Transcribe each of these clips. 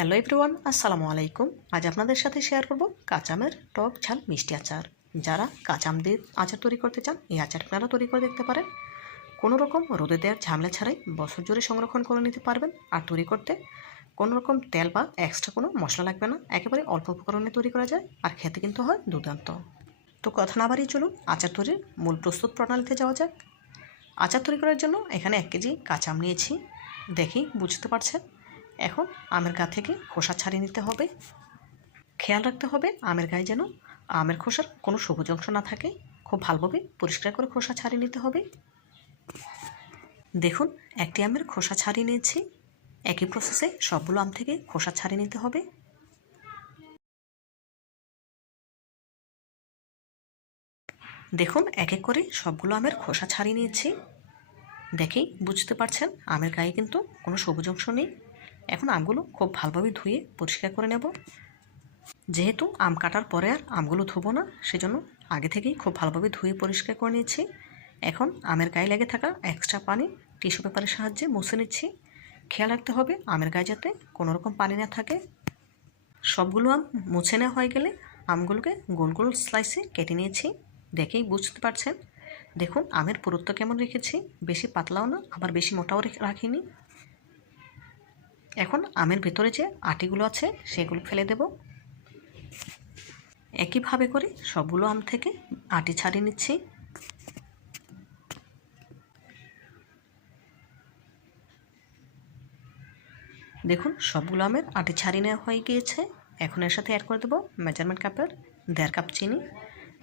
Hello everyone আসসালামু আলাইকুম আজ আপনাদের সাথে শেয়ার করব কাঁচামের টক ঝাল মিষ্টি আচার। যারা কাঁচাম দিয়ে আচার তৈরি করতে চান, এই আচার আপনারা তৈরি করে দেখতে পারেন। কোনো রকম রোদে দেওয়ার ঝামেলা ছাড়াই বছর জুড়ে সংরক্ষণ করে নিতে পারবেন। আর তৈরি করতে কোনো রকম তেল বা এক্সট্রা কোনো মশলা লাগবে না। একেবারে অল্প উপকরণে তৈরি করা যায়, আর খেতে কিন্তু হয় দুর্দান্ত। তো কথা না বাড়িয়ে চলুন, আচার তৈরির মূল প্রস্তুত প্রণালীতে যাওয়া যাক। আচার তৈরি করার জন্য এখানে এক কেজি কাঁচাম নিয়েছি। দেখি, বুঝতে পারছেন? এখন আমের গা থেকে খোসা ছাড়িয়ে নিতে হবে। খেয়াল রাখতে হবে আমের গায়ে যেন আমের খোসার কোনো সবুজ অংশ না থাকে। খুব ভালোভাবে পরিষ্কার করে খোসা ছাড়িয়ে নিতে হবে। দেখুন, একটি আমের খোসা ছাড়িয়ে নিয়েছি। একই প্রসেসে সবগুলো আম থেকে খোসা ছাড়িয়ে নিতে হবে। দেখুন, এক এক করে সবগুলো আমের খোসা ছাড়িয়ে নিয়েছি। দেখেই বুঝতে পারছেন, আমের গায়ে কিন্তু কোনো সবুজ অংশ নেই। এখন আমগুলো খুব ভালোভাবে ধুয়ে পরিষ্কার করে নেব। যেহেতু আম কাটার পরে আর আমগুলো ধোবো না, সেজন্য আগে থেকেই খুব ভালোভাবে ধুয়ে পরিষ্কার করে নিয়েছি। এখন আমের গায়ে লেগে থাকা এক্সট্রা পানি টিস্যু পেপারের সাহায্যে মুছে নিচ্ছি। খেয়াল রাখতে হবে আমের গায়ে যাতে কোনো রকম পানি না থাকে। সবগুলো আম মুছে নেওয়া হয়ে গেলে আমগুলোকে গোল গোল স্লাইসে কেটে নিয়েছি। দেখেই বুঝতে পারছেন। দেখুন, আমের পুরুত্ব কেমন রেখেছি। বেশি পাতলাও না, আবার বেশি মোটাও রাখিনি। এখন আমের ভেতরে যে আটিগুলো আছে, সেগুলো ফেলে দেব। একইভাবে করে সবগুলো আম থেকে আটি ছাড়িয়ে নিচ্ছি। দেখুন, সবগুলো আমের আটি ছাড়িয়ে নেওয়া হয়ে গিয়েছে। এখন এর সাথে অ্যাড করে দেবো মেজারমেন্ট কাপের দেড় কাপ চিনি।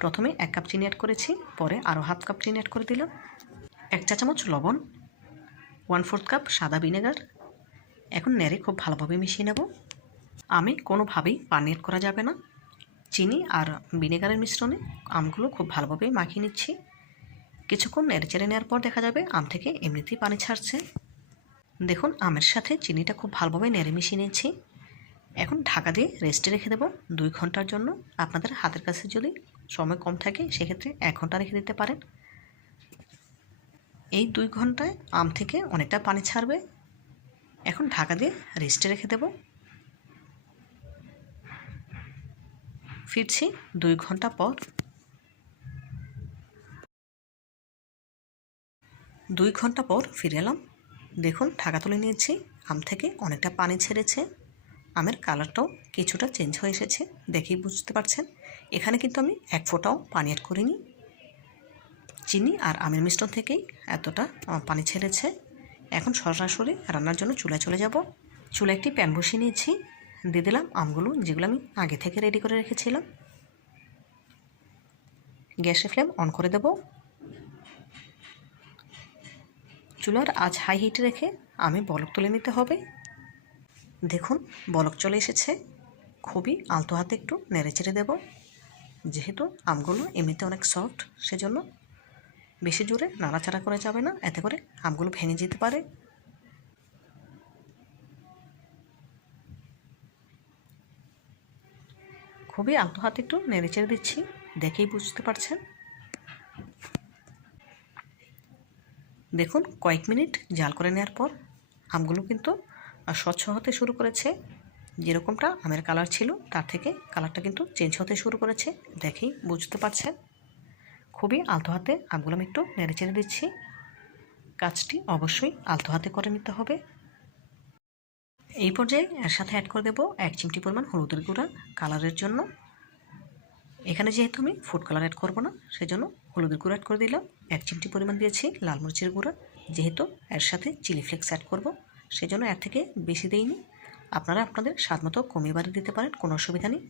প্রথমে এক কাপ চিনি অ্যাড করেছি, পরে আরও হাফ কাপ চিনি অ্যাড করে দিলাম। এক চা চামচ লবণ ওয়ান ফোর্থ কাপ সাদা ভিনেগার এখন নেড়ে খুব ভালোভাবে মিশিয়ে নেব। আমি কোনোভাবেই পানি করা যাবে না। চিনি আর ভিনেগারের মিশ্রণে আমগুলো খুব ভালোভাবে মাখিয়ে নিচ্ছি। কিছুক্ষণ নেড়ে চেড়ে নেওয়ার পর দেখা যাবে আম থেকে এমনিতেই পানি ছাড়ছে। দেখুন, আমের সাথে চিনিটা খুব ভালোভাবে নেড়ে মিশিয়ে নিচ্ছি। এখন ঢাকা দিয়ে রেস্টে রেখে দেবো দুই ঘণ্টার জন্য। আপনাদের হাতের কাছে যদি সময় কম থাকে, সেক্ষেত্রে এক ঘণ্টা রেখে দিতে পারেন। এই দুই ঘন্টায় আম থেকে অনেকটা পানি ছাড়বে। এখন ঢাকা দিয়ে রেস্টে রেখে দেব। ফিরছি দুই ঘণ্টা পর। দুই ঘণ্টা পর ফিরে এলাম। দেখুন, ঢাকা তুলে নিয়েছি। আম থেকে অনেকটা পানি ছেড়েছে। আমের কালারটাও কিছুটা চেঞ্জ হয়ে এসেছে, দেখেই বুঝতে পারছেন। এখানে কিন্তু আমি এক ফোঁটাও পানি অ্যাড করিনি। চিনি আর আমের মিশ্রণ থেকেই এতটা পানি ছেড়েছে। এখন সরাসরি রান্নার জন্য চুলায় চলে যাব। চুলা একটি প্যান বসিয়ে নিয়েছি। দিয়ে দিলাম আমগুলো যেগুলো আমি আগে থেকে রেডি করে রেখেছিলাম। গ্যাসের ফ্লেম অন করে দেব। চুলার আজ হাই হিটে রেখে আমি বলক তুলে নিতে হবে। দেখুন, বলক চলে এসেছে। খুবই আলতো হাতে একটু নেড়ে চেড়ে দেবো। যেহেতু আমগুলো এমনিতে অনেক সফট সেজন্য বেশি জোরে নাড়াচাড়া করা যাবে না, এতে করে আমগুলো ভেঙে যেতে পারে। খুবই আলতো হাতে একটু নেড়ে চেড়ে দিচ্ছি, দেখেই বুঝতে পারছেন। দেখুন, কয়েক মিনিট জাল করে নেওয়ার পর আমগুলো কিন্তু স্বচ্ছ হতে শুরু করেছে। যেরকমটা আমের কালার ছিল, তার থেকে কালারটা কিন্তু চেঞ্জ হতে শুরু করেছে, দেখেই বুঝতে পারছেন। খুবই আলতো হাতে আমগুলো আমি একটু নেড়ে চেড়ে দিচ্ছি। কাজটি অবশ্যই আলতো হাতে করে নিতে হবে। এই পর্যায়ে এর সাথে অ্যাড করে দেবো এক চিমটি পরিমাণ হলুদের গুঁড়া কালারের জন্য। এখানে যেহেতু আমি ফুড কালার অ্যাড করব না, সেজন্য হলুদের গুঁড়া অ্যাড করে দিলাম। এক চিমটি পরিমাণ দিয়েছি লাল মরিচের গুঁড়া। যেহেতু এর সাথে চিলি ফ্লেক্স অ্যাড করব, সেজন্য এর থেকে বেশি দেইনি। আপনারা আপনাদের স্বাদ মতো কমিয়ে বাড়িয়ে দিতে পারেন, কোনো অসুবিধা নেই।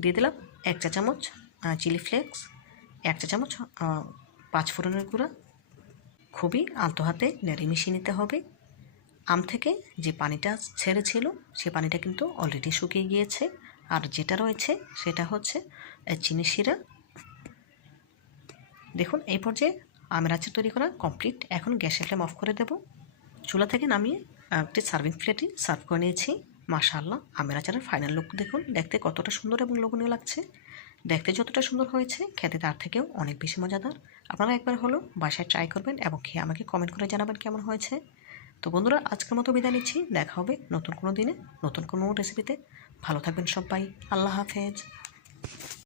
দিয়ে দিলাম এক চা চামচ চিলি ফ্লেক্স এক চা চামচ পাঁচ ফোড়নের গুঁড়া। খুবই আলতো হাতে নেড়ে মিশিয়ে নিতে হবে। আম থেকে যে পানিটা ছেড়েছিল, সে পানিটা কিন্তু অলরেডি শুকিয়ে গিয়েছে। আর যেটা রয়েছে, সেটা হচ্ছে চিনি শিরা। দেখুন, এই পর্যায়ে আমের আচার তৈরি করা কমপ্লিট এখন গ্যাসের ফ্লেম অফ করে দেব। চুলা থেকে নামিয়ে একটি সার্ভিং প্লেটে সার্ভ করে নিয়েছি। মাশাআল্লাহ, আমের আচারের ফাইনাল লুক দেখুন। দেখতে কতটা সুন্দর এবং লোভনীয় লাগছে। দেখতে যতটা সুন্দর হয়েছে, খেতে তার থেকেও অনেক বেশি মজাদার। আপনারা একবার হলো বাসায় ট্রাই করবেন এবং খেয়ে আমাকে কমেন্ট করে জানাবেন কেমন হয়েছে। তো বন্ধুরা, আজকের মতো বিদায় নিচ্ছি। দেখা হবে নতুন কোনো দিনে, নতুন কোনো রেসিপিতে ভালো থাকবেন সবাই। আল্লাহ হাফেজ।